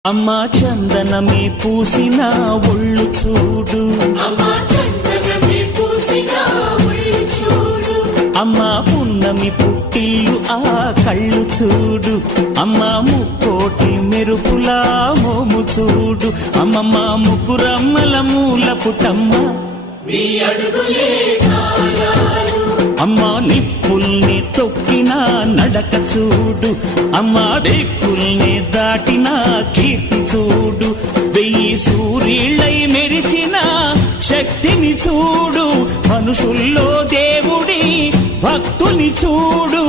అమ్మా చందనమే పూసిన ఒళ్ళు చూడు, అమ్మా పున్నమి పుట్టిల్లు ఆ కళ్ళు చూడు, అమ్మా ముక్కోటి మెరుపులా మోము చూడు, అమ్మమ్మ ముగ్గురమ్మల మూల పుటమ్మ అమ్మా నిప్పుల్ని తొక్కిన నడక చూడు, అమ్మా దిక్కుల్ని దాటిన కీర్తి చూడు, 1000 సూర్యుళ్ళై మెరిసిన శక్తిని చూడు, మనుషుల్లో దేవుడి భక్తుని చూడు.